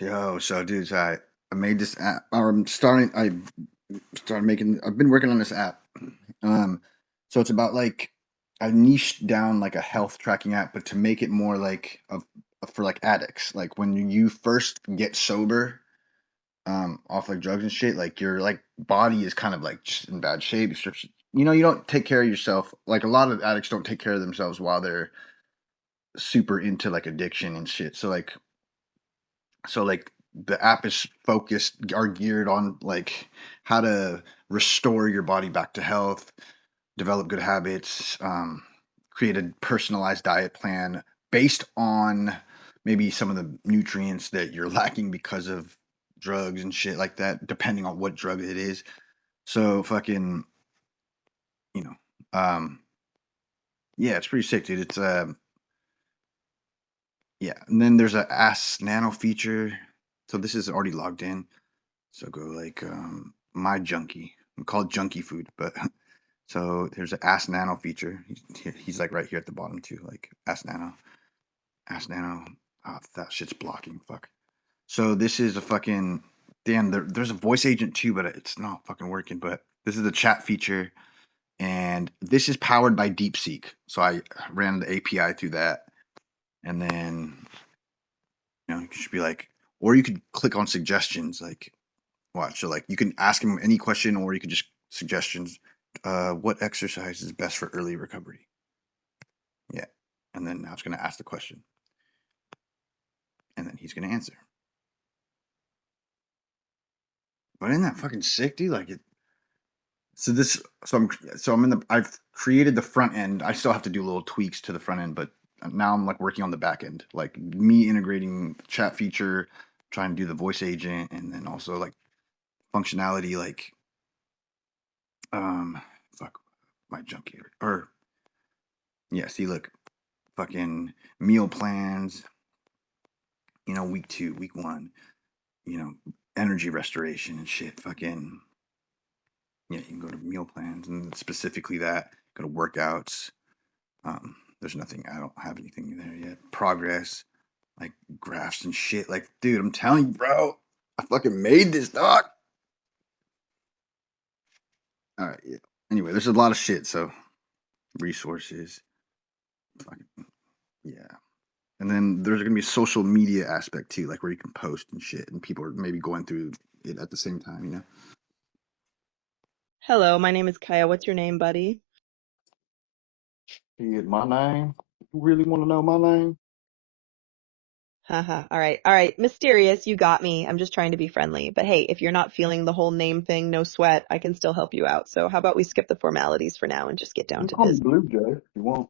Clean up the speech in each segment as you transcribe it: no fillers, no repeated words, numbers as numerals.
Yo, so dudes, I made this app. Or I started making. I've been working on this app. Um, so it's about like I niched down like a health tracking app, but to make it more like for like addicts. Like when you first get sober, off like drugs and shit, like your like body is kind of like just in bad shape. You don't take care of yourself. Like a lot of addicts don't take care of themselves while they're super into like addiction and shit. So the app is focused are geared on like how to restore your body back to health, develop good habits, create a personalized diet plan based on maybe some of the nutrients that you're lacking because of drugs and shit like that, depending on what drug it is. So fucking, you know, um, yeah, it's pretty sick, dude. It's yeah, and then there's a Ask Nano feature. So this is already logged in. So go like my junkie. I'm called Junky Food, but so there's an Ask Nano feature. He's like right here at the bottom too. Like Ask Nano, Ask Nano. Oh, that shit's blocking. Fuck. So this is a fucking damn. There's a voice agent too, but it's not fucking working. But this is the chat feature, and this is powered by DeepSeek. So I ran the API through that, and then you should be like, or you could click on suggestions, like watch. So like you can ask him any question, or you could just suggestions. What exercise is best for early recovery? Yeah, and then now it's gonna ask the question, and then he's gonna answer. But isn't that fucking sick, dude? Like it. So this, so I'm in the. I've created the front end. I still have to do little tweaks to the front end, but now I'm like working on the back end, like me integrating the chat feature, trying to do the voice agent, and then also like functionality, like um, fuck my junk here, or yeah. See, look, fucking meal plans, week two, week one, energy restoration and shit. Fucking, yeah, you can go to meal plans and specifically that, go to workouts. There's nothing, I don't have anything in there yet. Progress, like graphs and shit. Like, dude, I'm telling you, bro, I fucking made this, dog. All right, yeah. Anyway, there's a lot of shit, so resources, fucking, yeah. And then there's gonna be a social media aspect too, like where you can post and shit, and people are maybe going through it at the same time. Hello, my name is Kaya. What's your name, buddy? Shit, my name? You really want to know my name? Haha. All right. All right. Mysterious, you got me. I'm just trying to be friendly. But hey, if you're not feeling the whole name thing, no sweat. I can still help you out. So how about we skip the formalities for now and just get down You to call me business? Blue Jay if you want.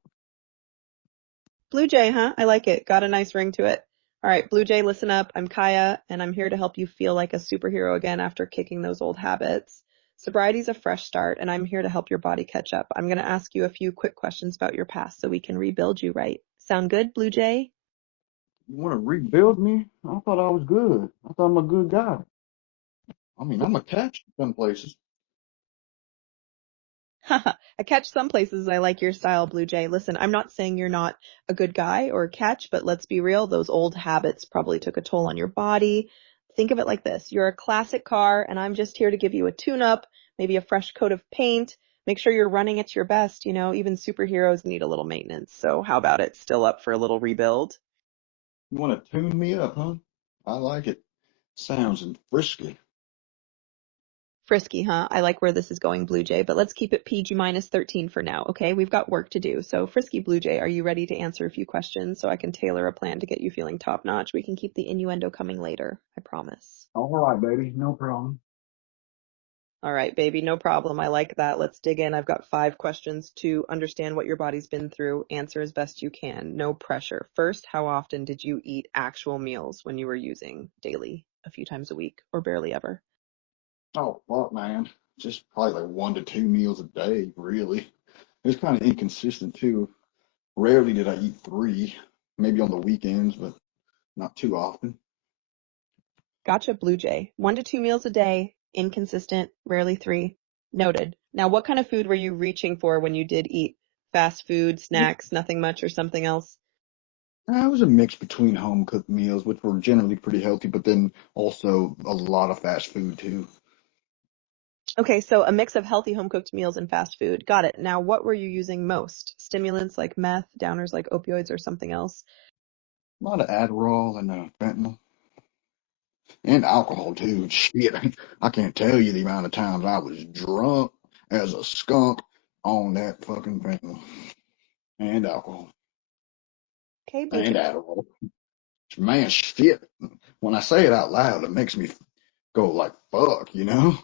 Blue Jay, huh? I like it. Got a nice ring to it. All right, Blue Jay, listen up. I'm Kaya, and I'm here to help you feel like a superhero again after kicking those old habits. Sobriety's a fresh start, and I'm here to help your body catch up. I'm going to ask you a few quick questions about your past so we can rebuild you right. Sound good, Blue Jay? You want to rebuild me? I thought I was good. I thought I'm a good guy. I mean, I'm a catch in some places. Haha, I catch some places I like your style, Blue Jay. Listen, I'm not saying you're not a good guy or a catch, but let's be real, those old habits probably took a toll on your body. Think of it like this. You're a classic car, and I'm just here to give you a tune-up, maybe a fresh coat of paint. Make sure you're running at your best. Even superheroes need a little maintenance. So how about it? Still up for a little rebuild? You want to tune me up, huh? I like it. Sounds frisky. Frisky, huh? I like where this is going, Blue Jay, but let's keep it PG minus 13 for now, okay? We've got work to do. So, Frisky Blue Jay, are you ready to answer a few questions so I can tailor a plan to get you feeling top notch? We can keep the innuendo coming later, I promise. All right, baby, no problem. All right, baby, no problem. I like that. Let's dig in. I've got 5 questions to understand what your body's been through. Answer as best you can. No pressure. First, how often did you eat actual meals when you were using daily? A few times a week or barely ever? Oh, fuck, man. Just probably like 1 to 2 meals a day, really. It's kind of inconsistent, too. Rarely did I eat three, maybe on the weekends, but not too often. Gotcha, Blue Jay. 1 to 2 meals a day, inconsistent, rarely three. Noted. Now, what kind of food were you reaching for when you did eat? Fast food, snacks, nothing much, or something else? It was a mix between home cooked meals, which were generally pretty healthy, but then also a lot of fast food too. Okay, so a mix of healthy home cooked meals and fast food. Got it. Now, what were you using most? Stimulants like meth, downers like opioids, or something else? A lot of Adderall and fentanyl and alcohol too. Shit, I can't tell you the amount of times I was drunk as a skunk on that fucking fentanyl and alcohol Okay, Blue and Jay. Adderall. Man, shit. When I say it out loud, it makes me go like, fuck, you know?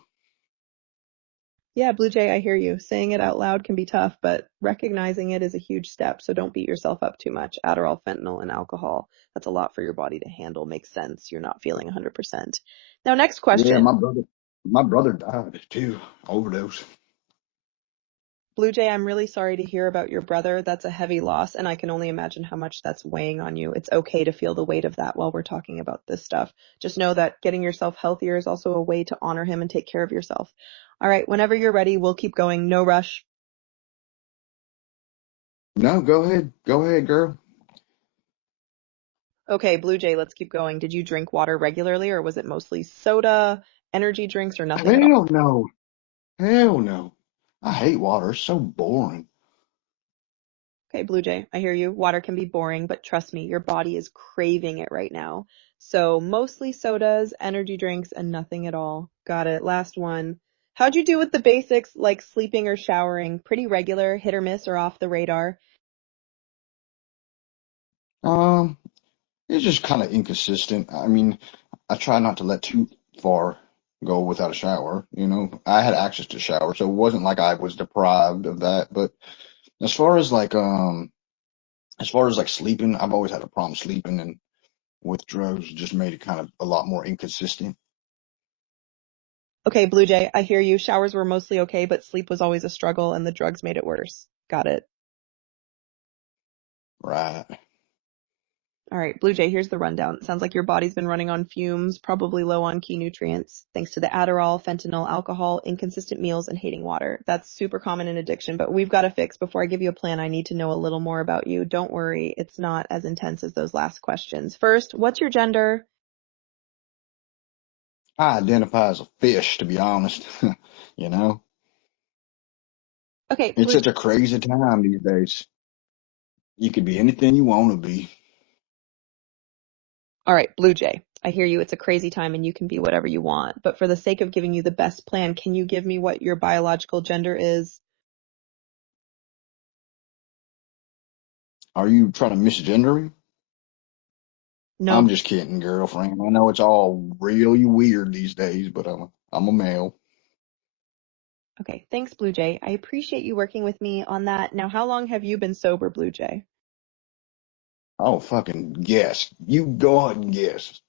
Yeah, Blue Jay, I hear you. Saying it out loud can be tough, but recognizing it is a huge step, so don't beat yourself up too much. Adderall, fentanyl, and alcohol, that's a lot for your body to handle. Makes sense. You're not feeling 100%. Now, next Yeah, question. my brother died too, overdose. Blue Jay, I'm really sorry to hear about your brother. That's a heavy loss, and I can only imagine how much that's weighing on you. It's okay to feel the weight of that while we're talking about this stuff. Just know that getting yourself healthier is also a way to honor him and take care of yourself. All right, whenever you're ready, we'll keep going. No rush. No, go ahead, girl. Okay, Blue Jay, let's keep going. Did you drink water regularly, or was it mostly soda, energy drinks, or nothing at all? Hell no, hell no. I hate water. It's so boring. Okay, Blue Jay, I hear you. Water can be boring, but trust me, your body is craving it right now. So mostly sodas, energy drinks, and nothing at all. Got it. Last one. How'd you do with the basics like sleeping or showering? Pretty regular, hit or miss, or off the radar? Um, it's just kind of inconsistent. I mean, I try not to let too far go without a shower. You know, I had access to shower, so it wasn't like I was deprived of that. But as far as as far as like sleeping, I've always had a problem sleeping, and with drugs, it just made it kind of a lot more inconsistent. Okay, Blue Jay, I hear you. Showers were mostly okay, but sleep was always a struggle, and the drugs made it worse. Got it. Right. All right, Blue Jay, here's the rundown. It sounds like your body's been running on fumes, probably low on key nutrients, thanks to the Adderall, fentanyl, alcohol, inconsistent meals, and hating water. That's super common in addiction, but we've got to fix. Before I give you a plan, I need to know a little more about you. Don't worry, it's not as intense as those last questions. First, what's your gender? I identify as a fish, to be honest. You know, Okay, it's Blue. such a crazy time these days. You could be anything you want to be. All right, Blue Jay. I hear you. It's a crazy time and you can be whatever you want. But for the sake of giving you the best plan, can you give me what your biological gender is? Are you trying to misgender me? No. I'm just kidding, girlfriend. I know it's all really weird these days, but I'm a male. Okay, thanks, Blue Jay. I appreciate you working with me on that. Now, how long have you been sober, Blue Jay? Oh, fucking guess. You go ahead and guess.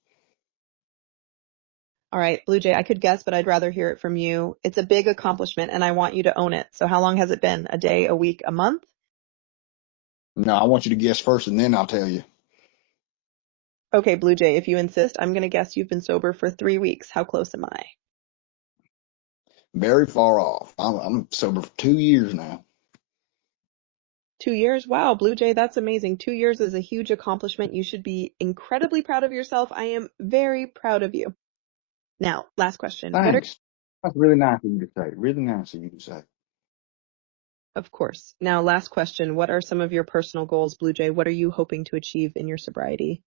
All right, Blue Jay, I could guess, but I'd rather hear it from you. It's a big accomplishment and I want you to own it. So how long has it been? A day, a week, a month? No, I want you to guess first, and then I'll tell you. Okay, Blue Jay, if you insist, I'm going to guess you've been sober for 3 weeks. How close am I? Very far off. I'm sober for 2 years now. 2 years? Wow, Blue Jay, that's amazing. 2 years is a huge accomplishment. You should be incredibly proud of yourself. I am very proud of you. Now, last question. What are, Thanks. That's really nice of you to say. Really nice of you to say. of course. Now, last question. What are some of your personal goals, Blue Jay? What are you hoping to achieve in your sobriety?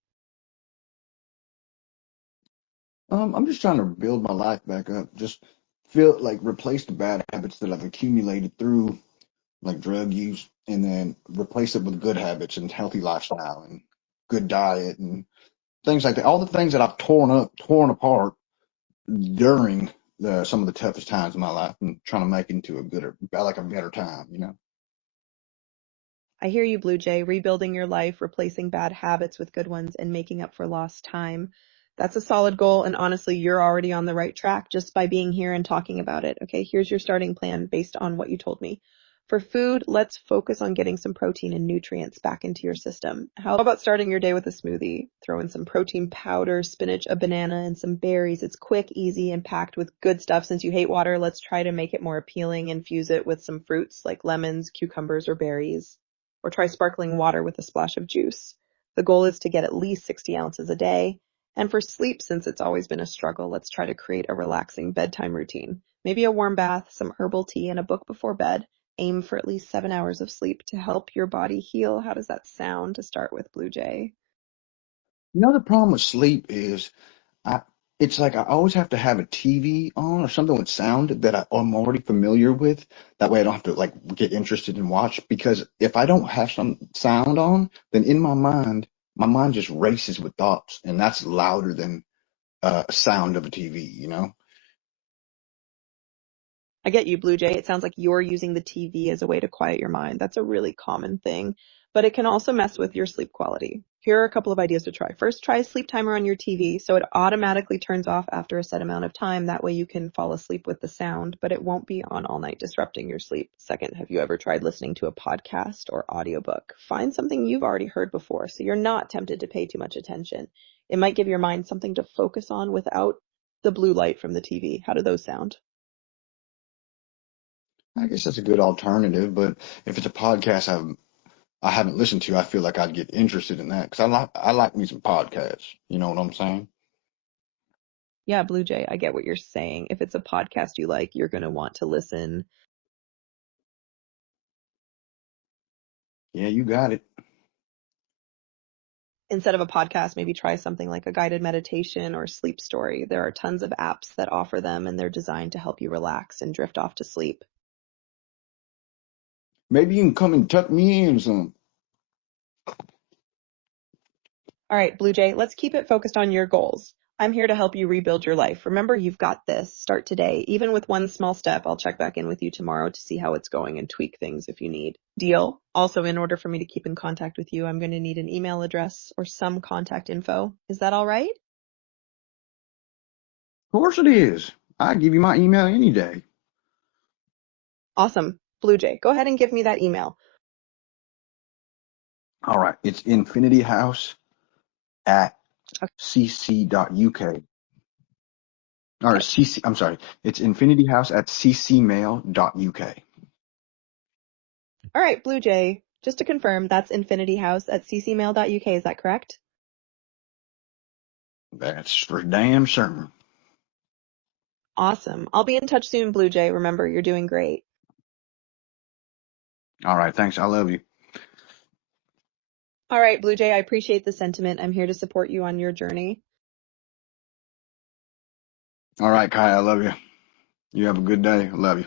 I'm just trying to build my life back up. Just feel like replace the bad habits that I've accumulated through like drug use, and then replace it with good habits and healthy lifestyle and good diet and things like that. All the things that I've torn apart during some of the toughest times in my life, and trying to make into a gooder, like a better time, you know. I hear you, Blue Jay, rebuilding your life, replacing bad habits with good ones, and making up for lost time. That's a solid goal, and honestly, you're already on the right track just by being here and talking about it. Okay, here's your starting plan based on what you told me. For food, let's focus on getting some protein and nutrients back into your system. How about starting your day with a smoothie? Throw in some protein powder, spinach, a banana, and some berries. It's quick, easy, and packed with good stuff. Since you hate water, let's try to make it more appealing. Infuse it with some fruits like lemons, cucumbers, or berries, or try sparkling water with a splash of juice. The goal is to get at least 60 ounces a day. And for sleep, since it's always been a struggle, let's try to create a relaxing bedtime routine. Maybe a warm bath, some herbal tea, and a book before bed. Aim for at least 7 hours of sleep to help your body heal. How does that sound to start with, Blue Jay? The problem with sleep is I it's like I always have to have a TV on or something with sound that I'm already familiar with. That way I don't have to like get interested and watch because if I don't have some sound on, then in my mind just races with thoughts, and that's louder than sound of a TV, you know? I get you, Blue Jay. It sounds like you're using the TV as a way to quiet your mind. That's a really common thing, but it can also mess with your sleep quality. Here are a couple of ideas to try. First, try a sleep timer on your TV so it automatically turns off after a set amount of time. That way you can fall asleep with the sound, but it won't be on all night, disrupting your sleep. Second, have you ever tried listening to a podcast or audiobook? Find something you've already heard before so you're not tempted to pay too much attention. It might give your mind something to focus on without the blue light from the TV. How do those sound? I guess that's a good alternative, but if it's a podcast I haven't listened to, I feel like I'd get interested in that because I like me some podcasts. You know what I'm saying? Yeah, Blue Jay, I get what you're saying. If it's a podcast you like, you're going to want to listen. Yeah, you got it. Instead of a podcast, maybe try something like a guided meditation or sleep story. There are tons of apps that offer them, and they're designed to help you relax and drift off to sleep. Maybe you can come and tuck me in or something. All right, Blue Jay, let's keep it focused on your goals. I'm here to help you rebuild your life. Remember, you've got this. Start today. Even with one small step, I'll check back in with you tomorrow to see how it's going and tweak things if you need. Deal? Also, in order for me to keep in contact with you, I'm going to need an email address or some contact info. Is that all right? Of course it is. I give you my email any day. Awesome. Blue Jay, go ahead and give me that email. All right, it's infinityhouse at Okay. cc.uk. Or cc, I'm sorry, it's infinityhouse at ccmail.uk. All right, Blue Jay, just to confirm, that's infinityhouse@ccmail.uk. Is that correct? That's for damn certain. Awesome. I'll be in touch soon, Blue Jay. Remember, you're doing great. All right, thanks. I love you. All right, Blue Jay, I appreciate the sentiment. I'm here to support you on your journey. All right, Kai, I love you. You have a good day. I love you.